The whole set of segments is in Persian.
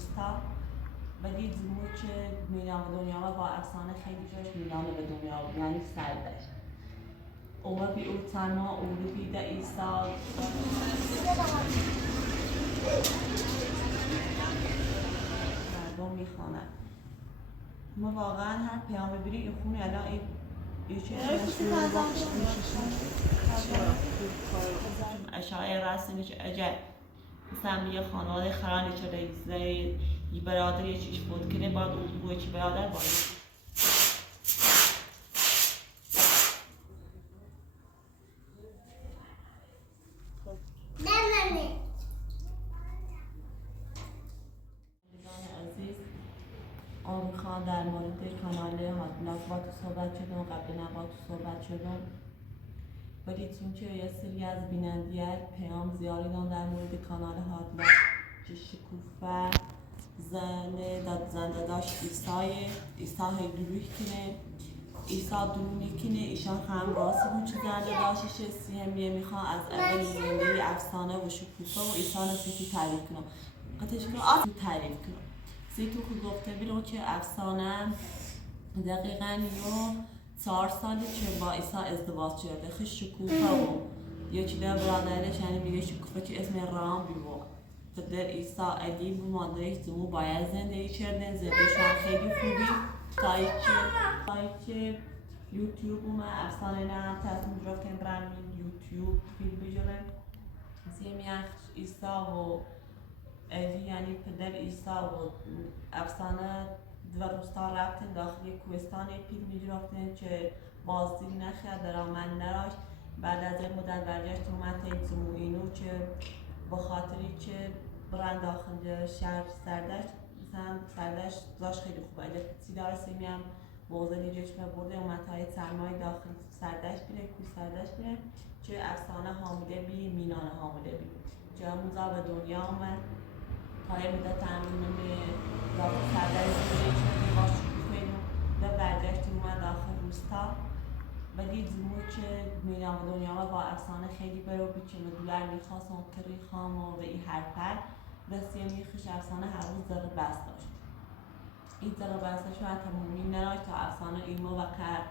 روستا ولی زمو که میان به دنیا و با افسانه خیلی جاش میان به دنیا یعنی سردش اوما بی اوتما اولوی دا ایسا مردم میخوانن ما واقعا هر پیام ببینی این خونه الان این چه اشعای رسمی اجل مثلا یه خانواده خرانی شده یه برادر یه چیش بود کنه باید اون بوی که برادر باید عزیز آمریکا در مورد کانال هادلاک با تو صحبت شدم قبل با تو صحبت شدم ولی چون که یه سری از بینندیت پیام زیادی دارن در مورد کانال هادلاک که شکوفه زنده داشت ایسا هیدروی کنه ایسا درونی کنه ایشان هم راستی بود چه زنده داشتش سیهمیه میخوان از اول زندگی افسانه و شکوفه و ایسا نسیتی تعریف کنم قطعش کنم تعریف کنم سی تو که گفته بیرون که افسانه دقیقاً یو 4 سالی که با ایسا ازدواج شده خیلی شکوفه و یکی در برادرش یعنی میگه شکوفه که اسم رام بیوه پدر ایسا ادیب و مادرش زمو باید زندگی کردن زندگیشون خیلی خوبی که یوتیوب و من افسانه نه تصمیم گرفتم برم یوتیوب فیلم بجرم سیمیخ ایسا و ادی یعنی پدر ایسا و افسانه دو روستا رفتن داخل کوهستان پیل می‌گرفتن که بازدید نخیاد درآمد نراش بعد از این مدت برگشت اومد زمو اینو که با خاطری که برن داخل شهر سردشت مثلا سردشت داشت خیلی خوبه اگه سیدار سیمی هم بوزنی جشمه برده اومد های سرمای داخل سردشت بیره کوه سردشت بیره که افسانه حامله بی مینان حامله بی که همونزا به دنیا آمد های مدت همین به داخل سردشت بیره که باش شکوفه و برگشت اومد داخل روستا ولی زمو که میان به دنیا با افسانه خیلی برو بیچه دولار میخواست اون کری خام و به این هر پر بسیار میخوش افسانه هر روز داره بست داشت این داره بستش و حتی مومین نراشت تا افسانه ایمو و کر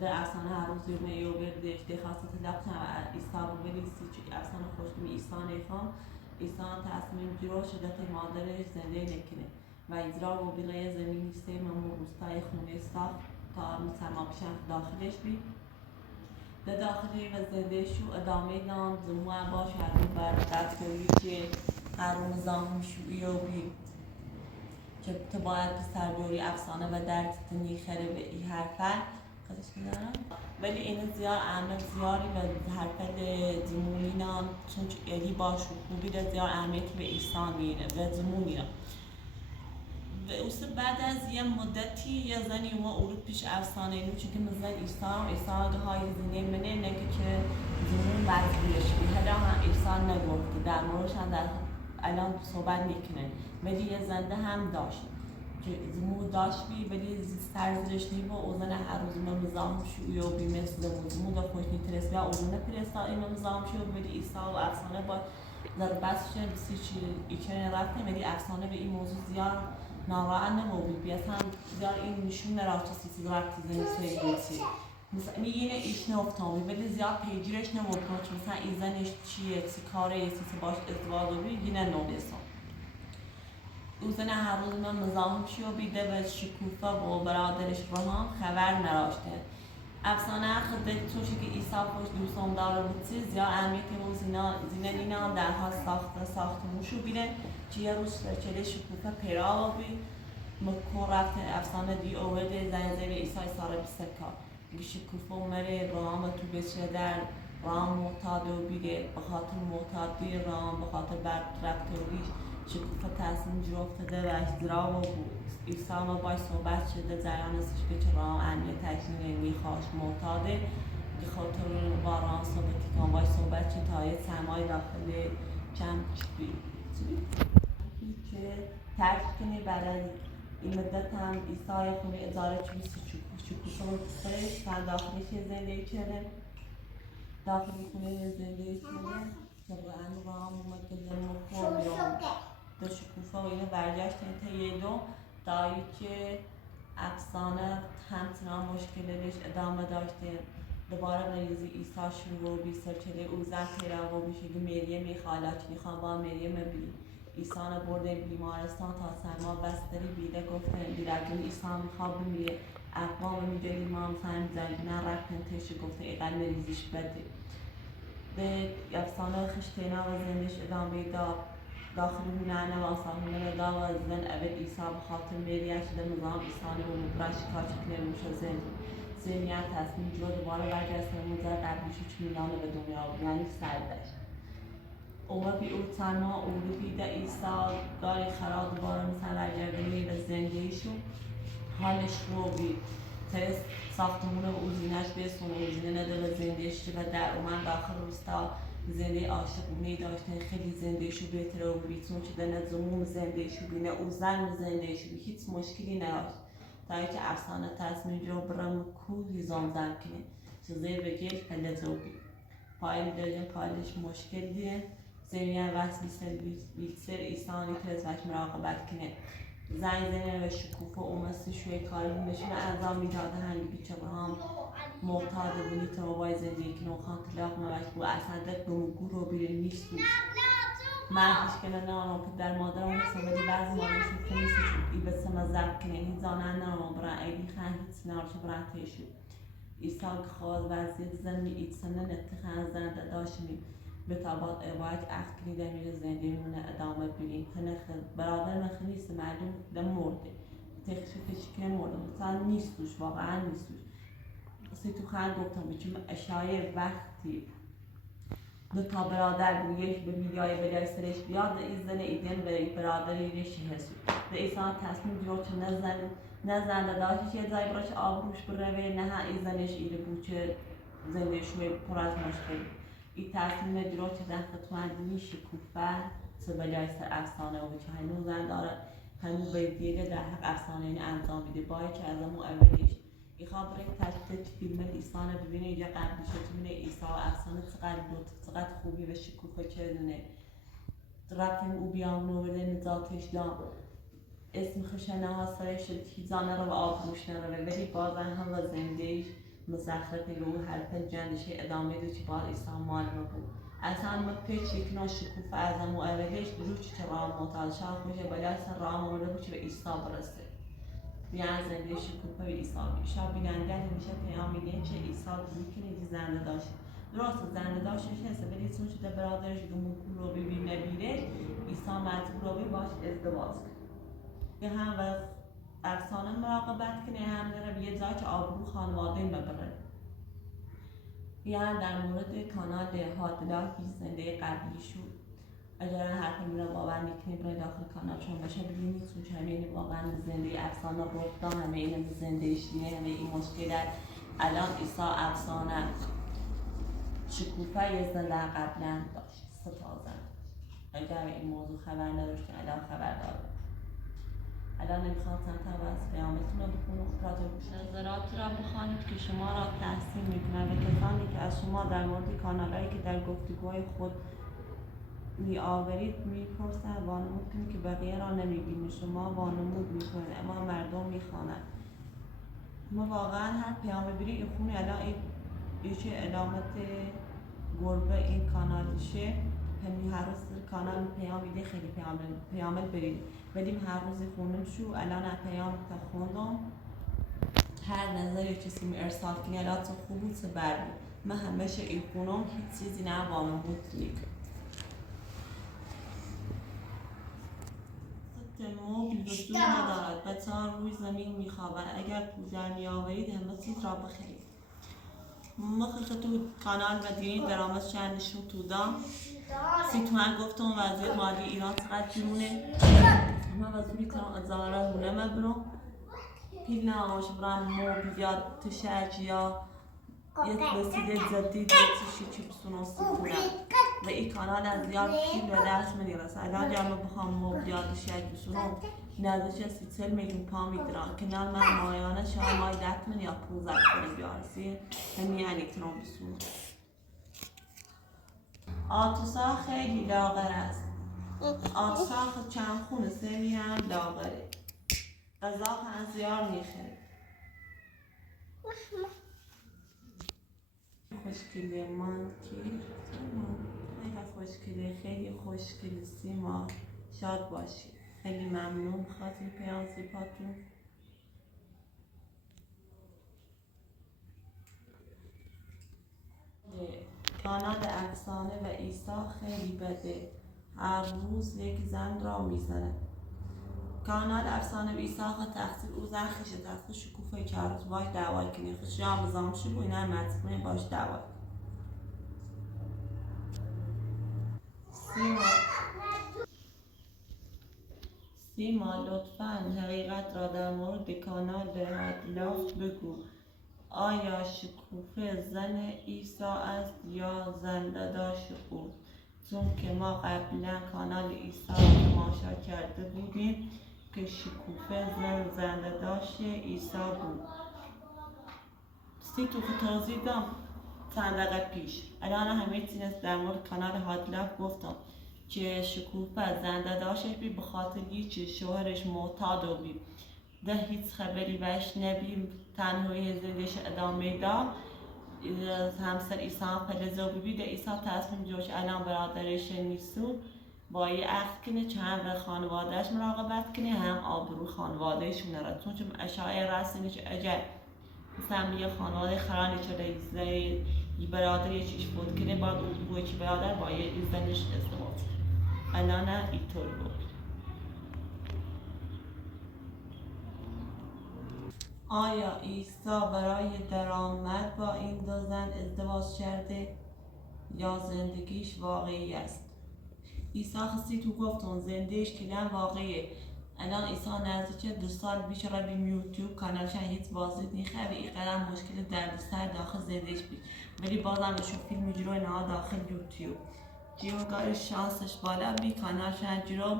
در افسانه هر روز یومه ایو بردش دی خواسته تلقشن و ایسا رو بریسی چون افسانه خوشمی ایسا نیخوام ایسا تصمیم گیرو شده که مادرش زنده نکنه و ایزرا و بیغه زمینی سیم و روستای خونه ساخت تا مثلا پیشن داخلش بید در داخلی و زنده شو ادامه دام زمو هم باش هر بر دستگویی که هر نظام شویی و بی که تو باید پسر بیاری افسانه و درد نیخره به این حرفن قدش میدارم ولی این زیار اهمیت زیاری و حرفت زمونینان چون ایدی باش خوبی ده زیار اهمیتی به ایسان میره و زمونینان و اوست بعد از یه مدتی یه زنی ما اورود پیش افسانه اینو چون که مثلا ایسا های زینه منه نگه که زمون وزیرش بی هلا هم ایسا نگفته در موردش هم در الان صحبت میکنه ولی یه زنده هم داشت که زمون داشت بی ولی سرزرش نی با اوزن هر روز ما نظام شوی و بی مثل زمون دا خوش نیترس بیا اوزن پرستا این نظام شو ولی ایسا و افسانه با در بسش بسی چی ایچه رفته ولی افسانه به این موضوع زیاد ناراحت نموبی بیاس هم زیاد این نشون نرافت سیسی رفتی زنی سیگوتی مثلا میگینه ایش نفتامی ولی زیاد پیجیرش نموبی چون مثلا این زنش چیه سی کاره یه سیسی باش ازدواج رو بگینه نوبیسان او زن هر روز من نظام شو بیده و شکوفه و برادرش رو هم خبر نراشته افسانه خود توشی که ایسا خوش دوستان داره بودی زیاد اهمیتی و زینه نینا در حال ساختموشو بیره که یه روز چله شکوفه پیرا بی مکو رفت افسانه دی اوورده زنزه به ایسای ساره بسکا بی شکوفه مره رام تو بشه در رام معتاد و بیره بخاطر معتادی رام بخاطر بر رفتوریش شکوفه تصمیم جرفته و اشترا و بود ایسا ما باش صحبت شده جریان استش که چرا اهمیت تشنیه میخواش معتاده که خاطر با رام صحبتی کن باش صحبت شده تا یه سرمای داخل چند که ترک کنی برای این مدت هم ایسای خونه اداره چویسی شکوفه و پسرش و داخلش زندگی کرده داخل خونه زندگی کرده که با رام اومد که زنم خور بیام دو شکوفه شکوفه و اینو برگشتن تا یه دو دایی که افسانه همچنان مشکلش ادامه داشته دوباره مریضی عیسی شروع بی سرچله او زن تیرا و بیشه که مریم خالاچ میخوام با مریم بی عیسی برده بیمارستان تا سرما بستری بیده گفتن بیرگون عیسی میخواب بمیره اقوام میگه امام سن زنگنه رفتن تشه گفته ایقل مریضیش بده به افسانه خشتینا و زندش ادامه داخلی بونانه و آسانه دا و زن ابد عیسی بخاطر مریه شده نظام عیسانه و مبرش کاشکنه روش زند زنیت تصمیم جو دوباره برگشت موزه قبلیشو چمیلانه به دنیا یعنی سردشت اومه بی او تنها اولو بیده عیسی داری خراب دوباره مثل برگردنی به زندگیشو حالش رو بی ترس ساختمون اوزینش بیسون اوزینه نده به زندگیش و در اومن داخل روستا زنده عاشقونه داشتن خیلی زندگیشو بهتره و بیتون که دنه زموم زندگیشو بینه او زن زندگیشو بی هیچ مشکلی نداشت تا اینکه افسانه تصمیم جو برم کوهی زامزم کنه چه زیر بگیر پله زوبی پایل داریم پایلش مشکل دیه زمین وقت بیسر ایسانی که ازش مراقبت کنه زنگ زنه و شکوفه اومسته شوی کاری بونشون انجام میداده هنگی بیچه هم معتاد بونی تا موبای زندگی کنه و خان تلاق موش بود اصلا دک به مگو رو بیره نیست مرکش کنه نانو پدر مادر اون سوادی بعضی مادرشون که نیست ای به سما زب کنه این زانه نانو برن ایدی خند هیچ نارشو برن تیشو ایسان که خواهد وزید زنی اید سنه نتخند زنده داشتیم به تابات اوایت اخت کنیده میره زندگیمونه ادامه بینیم برادر من نیست معلوم ده مرده تخشی کشی مرده مثلا نیستوش واقعا نیستوش سی تو خند گفتم بچیم اشای وقتی دو تا برادر بود یک به میلیای بلیای سرش بیاد ده ای زن ایدن به برادری ریشی هستو ده ایسان تصمیم جور چه نزنده داشتش یه زای براش آبروش بروه نه ها ای زنش ایره بود چه زندگیشوی پر از مشکل ای تصمیم جور چه ده خطمندی شکوفه سبلیای سر افسانه و چه هنو زن داره هنو بیدیه در حق افسانه این انجام بیده بایی که از امو اولیش ای خواب برای تشکیل فیلم ایسانه ببینه اینجا قبلی شد میره ایسا و افسانه چقدر خوبی و شکوفه چردونه رفتیم او بیامونو بده نزاتش دام اسم خشنه ها سرش تیزانه رو و آبروش نره ولی بازن هم و زندگیش مسخرت رو هر پل جندش ادامه دو چی بار ایسا معلومه بود اصلا ما پیچ یکنا شکوفه از امو اولیش دروچ چه رام مطال شاه خوشه بلا اصلا رام آمده بود چه به ایسا برسه بیان زنده شکوفه به ایسا بیشا بیننده همیشه پیام میده چه ایسا میکنه که زنده داشت درست زنده داشتش هسته ولی چون شده برادرش گمون رو ببینه بیرش ایسا مجبور رو باش ازدواج کنه یه هم و افسانه مراقبت کنه هم داره یه جای که آبرو خانواده ببره یعنی در مورد کانال هادلا هیچ زنده قبلی شد اگر حرف میره باور میکنید برای داخل کانال شما باشه ببینید چون همین واقعا زنده افسانه گفتم همه این زنده شیره همه این مشکل الان ایسا افسانه شکوفه یه زنده قبلا داشت ستازن اگر این موضوع خبر نداشتین الان خبر داره الان نمیخواد تا از قیامتون رو بخونم نظراتی را بخوانید که شما را تحسین میکنن و کسانی که از شما در مورد کانالایی که در گفتگوهای خود می آورید میپرسن وانمود کنید که بقیه را نمیبینید شما وانمود میکنید اما مردم میخوانند ما واقعا هر پیام ببینید این خونه الان این چه علامت گربه این کانالشه همین هر روز کانال پیام میده خیلی پیامل برید ولی هر روز خونم شو الان پیام تا خوندم هر نظری چیزی می ارسال کنی الان تو خوبی چه بردی من همیشه این خونم هیچ چیزی نه وانمود کنید مبل وجود ندارد بچه ها روی زمین میخوابند اگر پوزر میآورید همه چیز را بخرید مخیخ تو کانال و دینی درآمد شهرنشین تودا سی تومن گفتم وضعیت مالی ایران چقدر جونه ما وزوری کنم از زمانه هونه مبرم پیل نماش برم مبل یا تشج یا یک وسیله جدید چی چی بسونم سی تومن و این کانال از زیاد پیل و دست میرسه الان جمع بخوام مبل یا تشج بسونم نزدیک 30 میلیون پا میگیرم کنال من مایانه شاید مای 10 من یا 15 کنه بیارسی همین یعنی تنم بسونم آتوسا خیلی لاغر است آتشاخ چند خونه سمی هم لاغره غذا هم زیار میخوره خوشگله مانکی خیلی خوشگله خیلی خوشگله سیما شاد باشی خیلی ممنون خاطر پیام زیباتون کانال افسانه و عیسی خیلی بده هر روز یک زن را میزنه کانال افسانه و عیسی تقصیر او زن خیشه تقصیر شکوفه کرد باش دعوای کنی خیشه هم بزام شو و اینا مطمئن باش دعوای سیما لطفاً حقیقت را در مورد کانال هدلافت بگو آیا شکوفه زن عیسی است یا زنده‌داش او چون که ما قبلا کانال عیسی را تماشا کرده بودیم که شکوفه زنده‌داش عیسی بود تو توضیح دام چند دقیقه پیش الان همه چیز در مورد کانال هدلافت گفتم که شکوفه زنده‌داشش بی بخاطر هیچ شوهرش معتاد و بی ده هیچ خبری بهش نبی تنهایی زندگیش ادامه داد همسر عیسی هم فلزه و بیبی ده عیسی تصمیم جوش الان برادرش نیستو با یه عقد کنه چه هم به خانوادهش مراقبت کنه هم آبرو خانوادهش نرد چون اشعای رسمش اجل مثلا یه خانواده خرانی شده یه برادر یه چیش بود کنه باید اون بوی که برادر با یه زنش ازدواج الان اینطور بود آیا عیسی برای درآمد با این دو زن ازدواج کرده یا زندگیش واقعی است؟ عیسی خستی تو گفتون زندگیش کلن واقعیه الان عیسی نزدیک 2 سال پیش را بیم یوتیوب کانالشان هیچ بازدید نیخه و این قدم مشکل دردسر داخل زندگیش بید ولی بازم بشون فیلم جلو نه داخل یوتیوب جیوگار شانسش بالا بی کانالشان جلو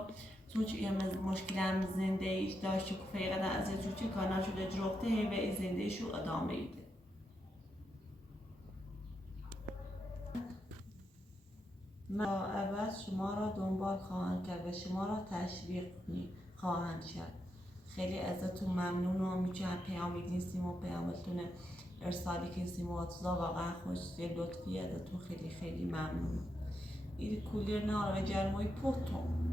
چون یه مشکل هم زندگیش داشت که فقط از چون کانال شده جروبته و این زندگیش رو ادامه ایده ما عوض شما را دنبال خواهند کرد و شما را تشویق خواهند شد خیلی ازتون ممنون و میتونم پیام میدین و پیامتون ارسالی کنیم و واقعا خوش لطفی ازتون خیلی خیلی ممنون این کولر نار و گرمای پوتون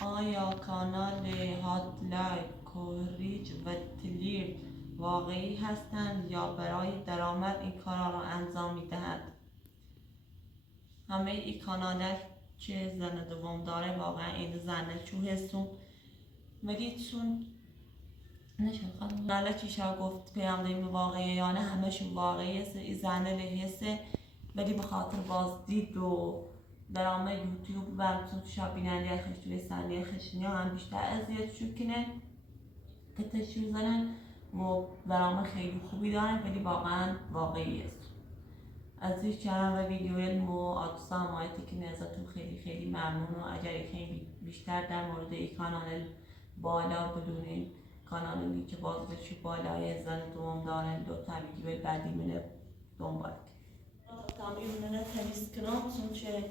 آیا کانال هاتلایت کوریج و تلیر واقعی هستند یا برای درآمد این کارا را انجام میدهند همه این کانال که زن دوم داره واقعا این زنه چون هستون ولی چون نشون کانال چیشا گفت پیام دیم واقعی یا نه همشون واقعی هست این زنه لحسه ولی به خاطر بازدید و درآمد یوتیوب و چون شاب بیننده خش توی صحنه خشنی هم بیشتر اذیت شد کنه که تشویق زنن و درآمد خیلی خوبی دارن ولی واقعا واقعی است از این چنل و ویدیو علم و آدوسا همایتی که نزدتون خیلی خیلی ممنون و اگر خیلی بیشتر در مورد این کانال بالا بدونین کانالی که بازدیدش بالای زن دوم دارن دو تا ویدیو بعدی منه دنبال تمرین تمیز کنم چون که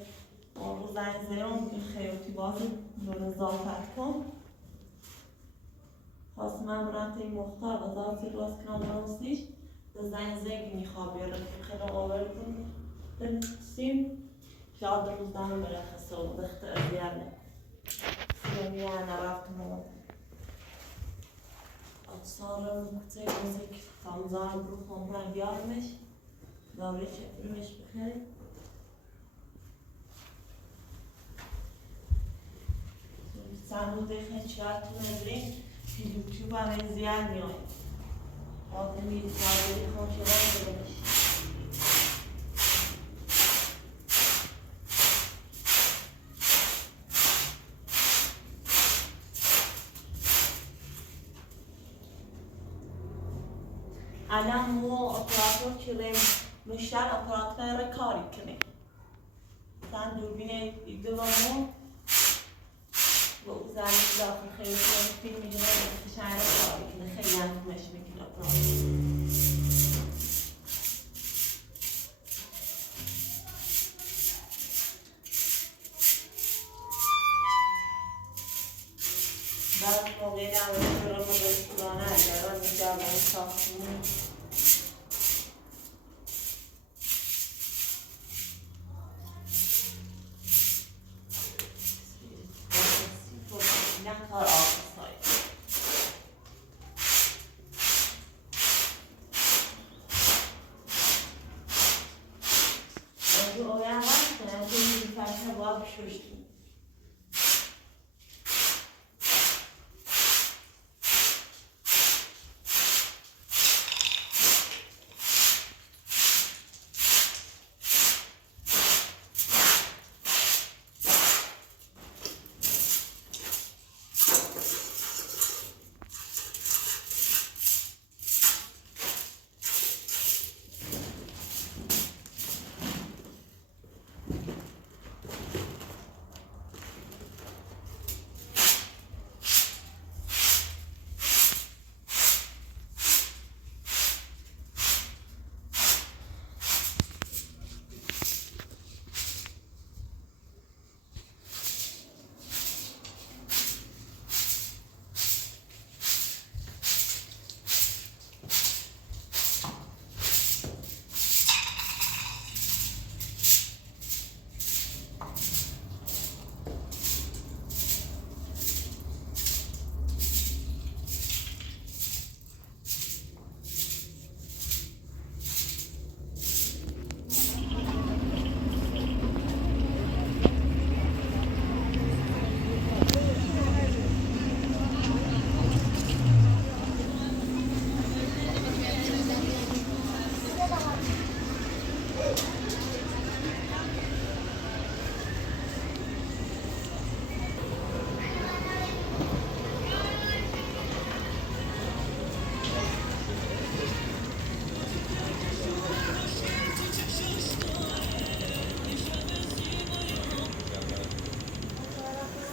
اون رو زنگ زیرم خیلی بازی رو نظافت کن خواست من برم تا این مختار بازار باز کنم براموسیش زنگ زنگ میخواب بیاره خیلی آوردون بنویسیم شاید روز دهم برخصه و بخت ازیار نه سیمی نرفتم و اتصال مکتب موزیک تامزان برو خمران بیارمش داره چطوریش بخیری چند روز خیلی چهارتون ازرین که یوتیوب همه زیاد میاید آدمی سازی خوشحال بودش الان مو اپراتور کلیم مشتر اپراتور را کاری کنه سن دوربین ایده و مو و او زنی داخل خیلی فیلم میگه شهر کاری کنه خیلی انتمش میکنه اپراتور از موقعی نمایش رو مدرسانه اگران جامعه ساختمون کار آفیس‌های اگه اویان کنه اگه می‌فرشه باید بشوشتیم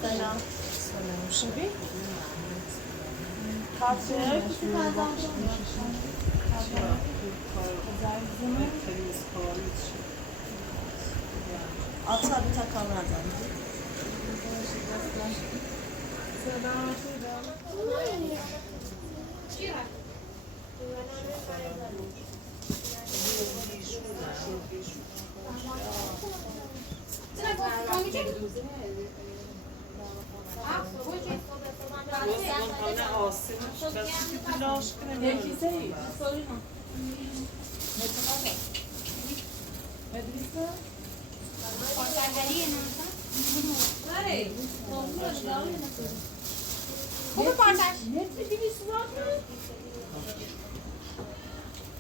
سلام خوبی؟ خاطر آبسابی تا کام نزن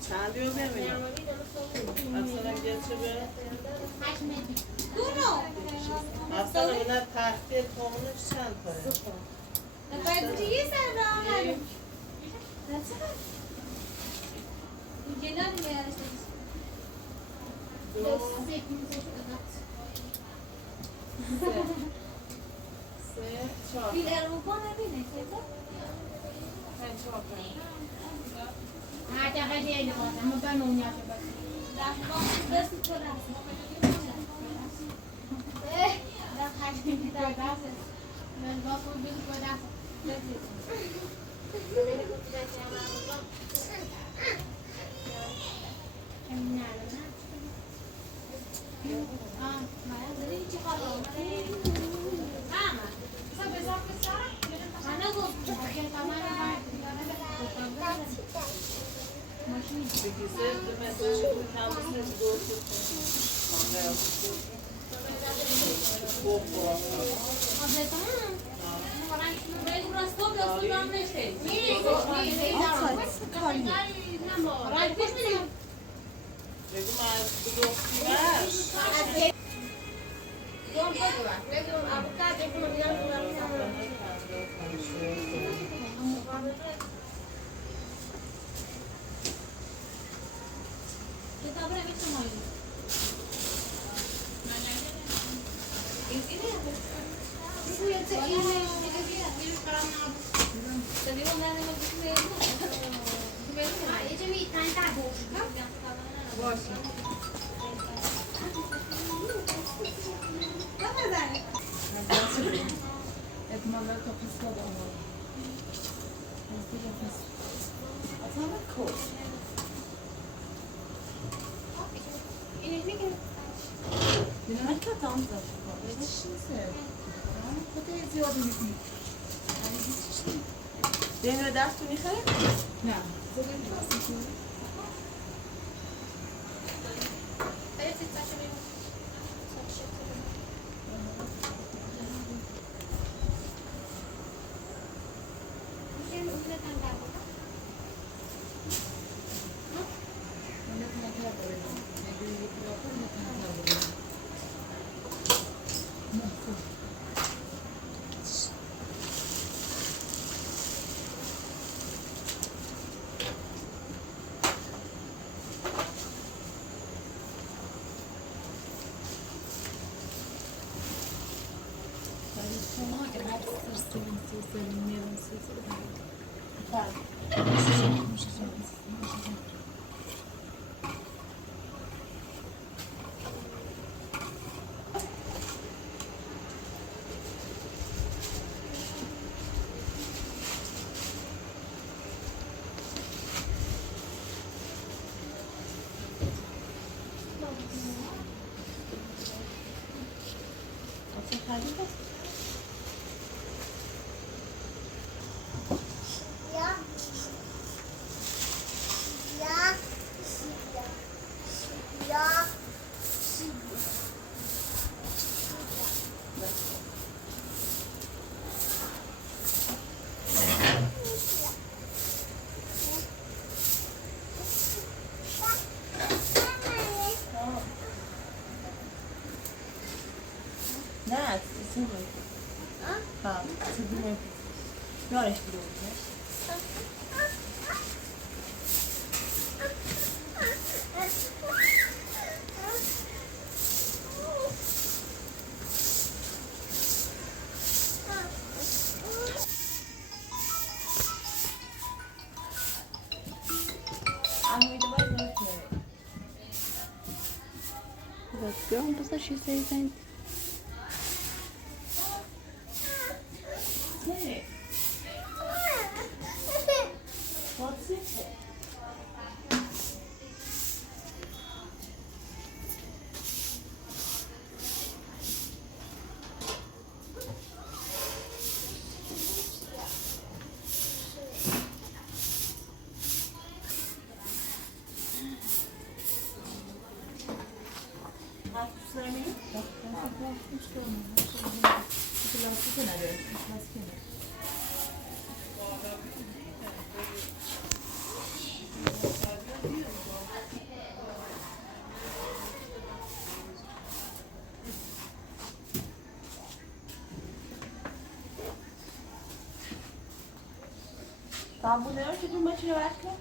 چند رو ببینم اصلا گرچه اصلا من تحقیل کامونش چند پاره احتمالا تا پیس دادم اینه میگه من که تانزه خود زیادی میکنی دین رو دست تو میخواه؟ نه زیادی میکنی باید تیترشو بگم میشه اون بلتن در بود نه سیزی باید سیزی باید یارش بیرون بودش Let's go. Does that she say anything? What's it? صابونه رو چطور بچه رو برکن؟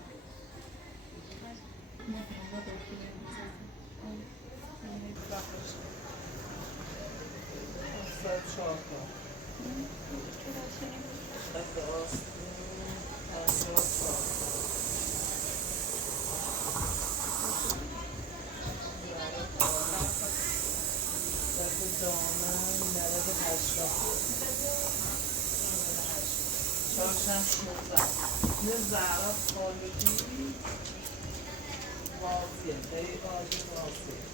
چهارشنبه 16 یه زهرا خالدی واضیه خیلی عالی واضیه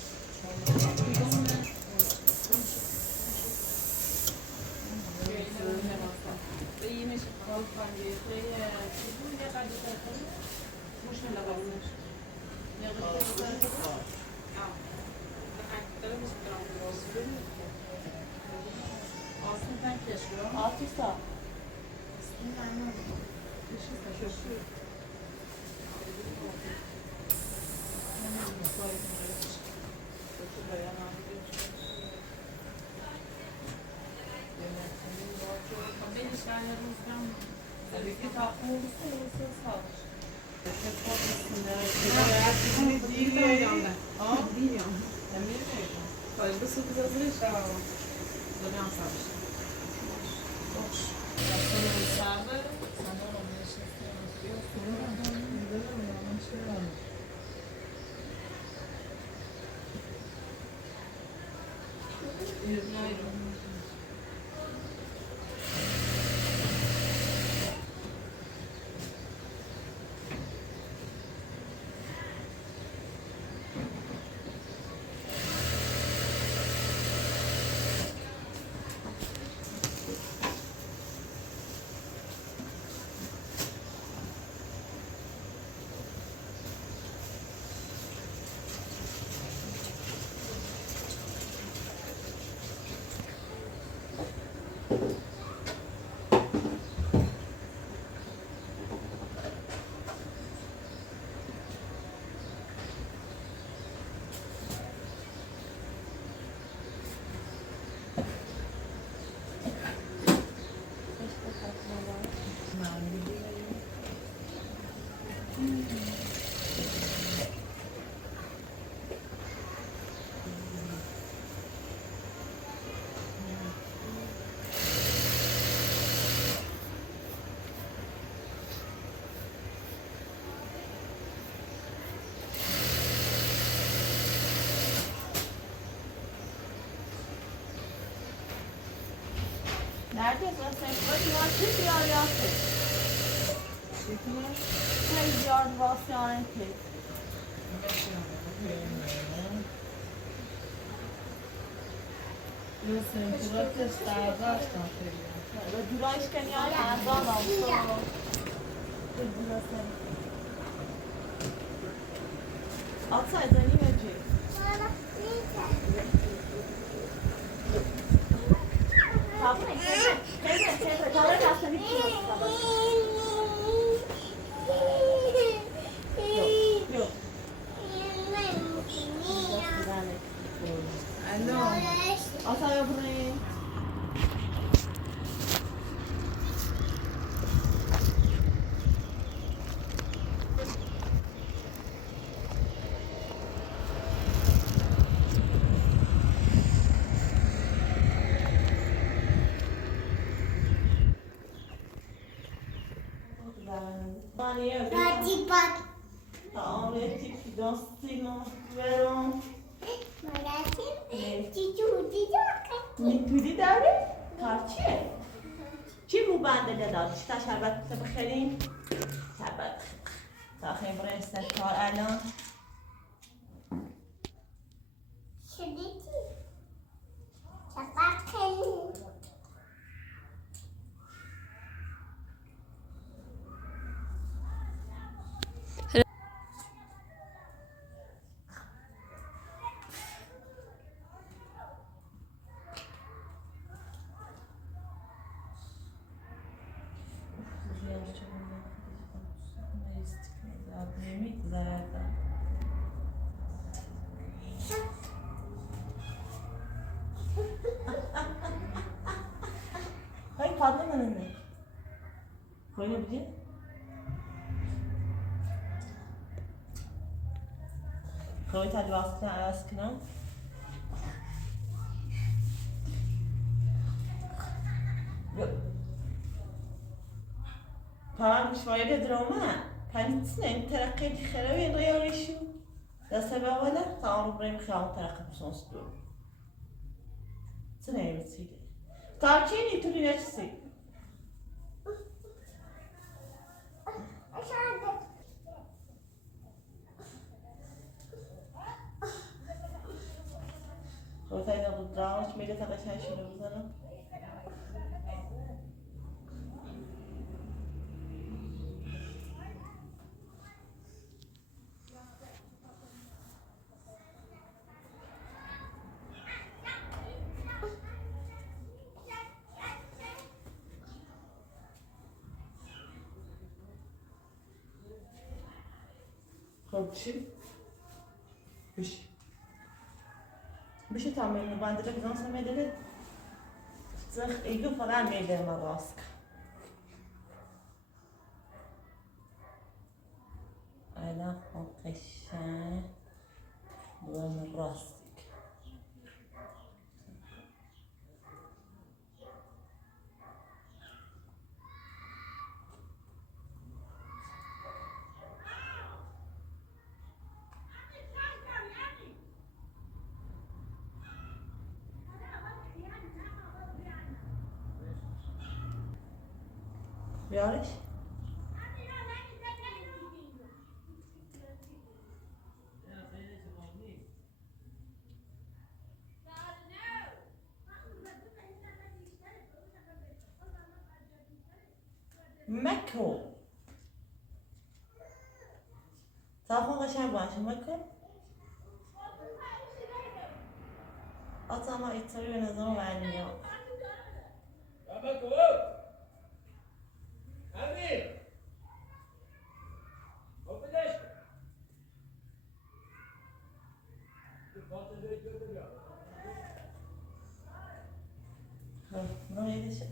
آتیسا Neredeyiz? Üniversite ziyareti. Hey ziyaret vasiyareti. Io sento la testata, sta Ve durayışken yani Erdoğan aldı. Atsaydın iyi önce. Tamam. Teyze. Tavra kalsın. Yok. Allora, Ataya burayı. Tamam, ettik. Dostino, vero. میتونی داری؟ کارچیه؟ چی رو بنده داد؟ چی شربت بخوریم؟ شربت تا خیلی برای استکار الان Hayır patlamadın ne? Böyle bir şey. Koyut hadi baskına. طبعا مش وايد دراما كانت سنين ترقيت خلوي غير شو لا سبب ولا تعرف بريم خام ترقيت بسون سدور سنين بتصير تعرفيني تقولي نفسي وثاني أبو الدراوش ميدا تغشى شنو بزنا خب بشي تعمل بعد ذلك ناس ما يدري تزخ يجوا فلان ما يدري ما راسك أنا قشة من راسك بیارش مکو تاخون قشنگ باشه مکو اصلا ایتالی به نظر من میاد برای دیشه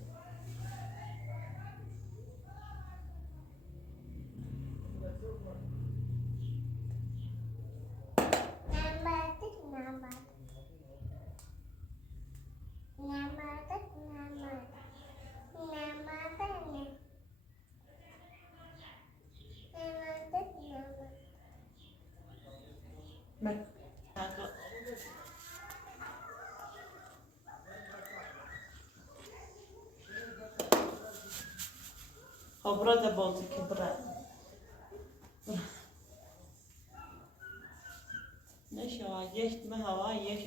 burada boldu ki bura. Ne şu an geçti mi hava yeş.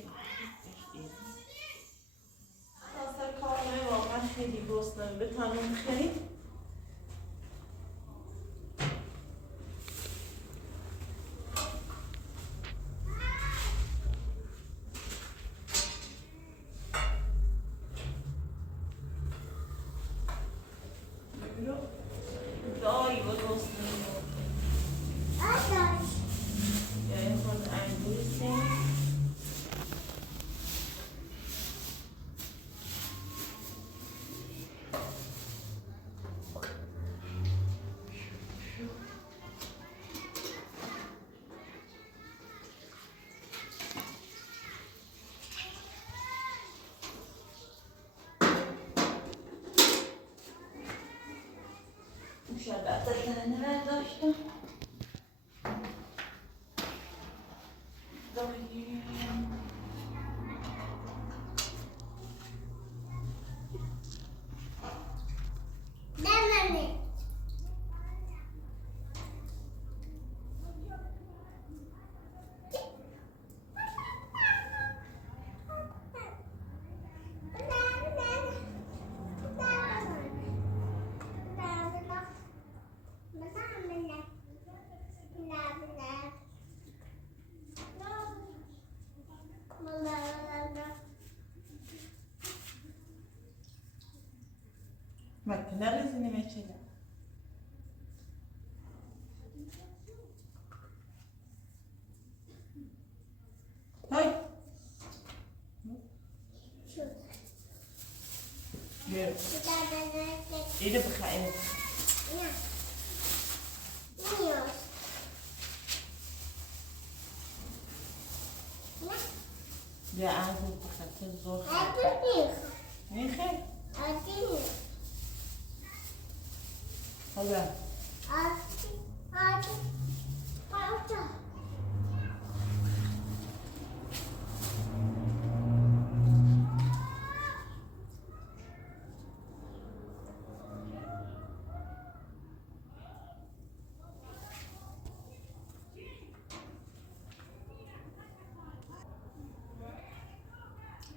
Aslında kalmaya vallahi خیلی گرسنه‌ام به تموم خیلی. دایی و گرسنه‌ام. یا این خود انگوزی. مشابهت تنه داشتم. Ma che ne resini mecele? Hay. Yürü. Yürü bakayım. Ya aku bakatın zor. Ne khayr? Hadi.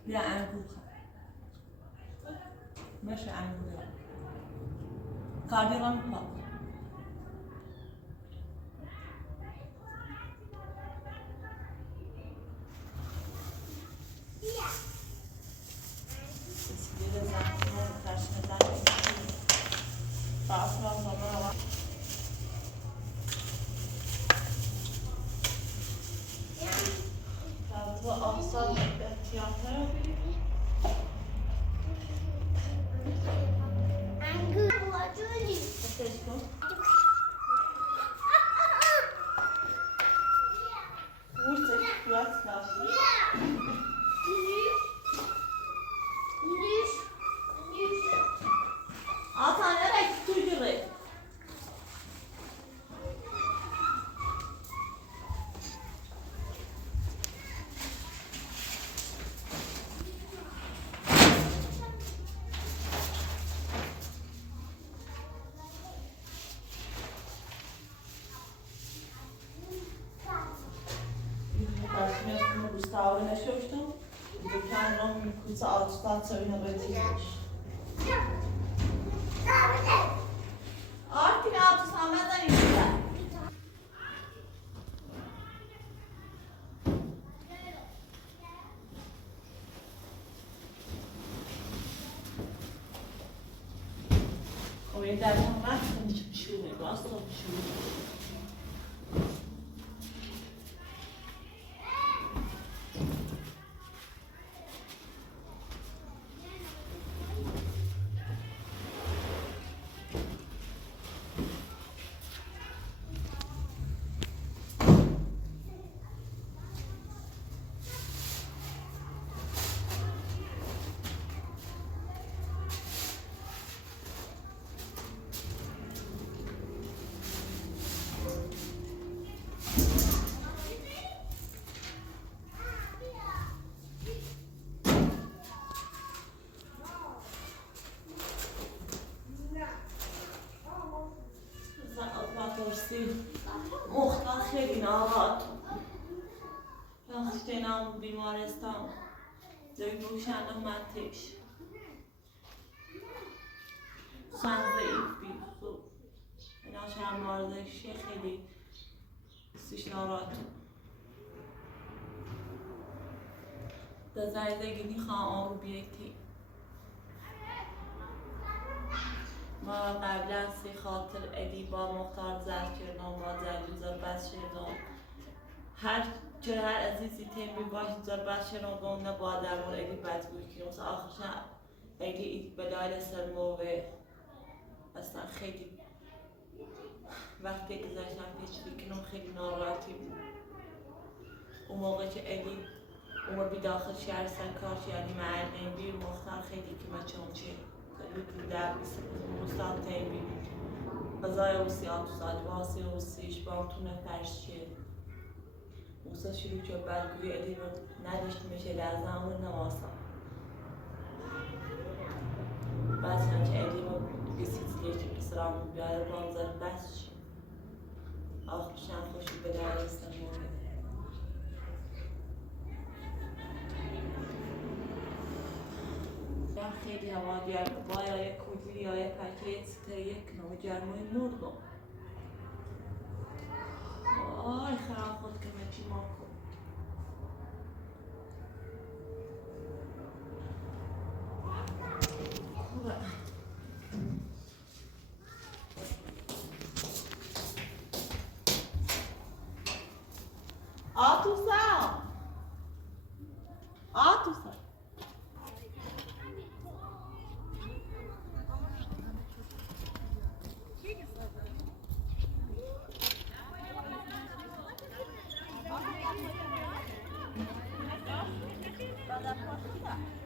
بیا انگور باشه انگور کاردیران پاک اسکیل زنگون تشکیدن فاصله بابا تو آسان احتیاطه Gustavo nešioštou, dokážem kuca autostáce na benzineš. Artık altı sanmadan işte. O yüzden var, hiçbir şey olmuyor, asla bir şey olmuyor. مختار خیلی ناراحت وقتی نام بیمارستان دوشنبه منتش سن ضعیف بیرسو اینا چند ماردشی خیلی سیش ناراحت در زندگی خواهم رو بیایتی ما قبلا سی خاطر ادی با مختار زد کردم با زلوزار بس شدم هر چرا هر عزیزی تیمی باشه زار بس شدم گم نبا در مورد ادی بدگوی کردم مثلا آخرش ادی بلایل سرموه اصلا خیلی وقتی گذاشتم پیچ کنم خیلی ناراحتی بود اون موقع که ادی عمر بی داخل شهر سرکارش یعنی معلم بیر مختار خیلی که ما چونچه لوتو در روستان تیمی غذای اوسی آتوساج واسی اوسیش با هم تونه فرشیه اوسا شروع که برگوی ادی رو نداشت میشه لازم رو نواسا بعد هم که ادی رو بسیت لیشتی بسرام بیاره بانزار بس شد آخرشم خوشی به دارستان مورد خیلی هوا گرم با یا یک کودی یا یک پکیت تا یک نوع گرمای مردم آی خراب خود که من چی ما کن خوبه آتوسا آتوسا Para dar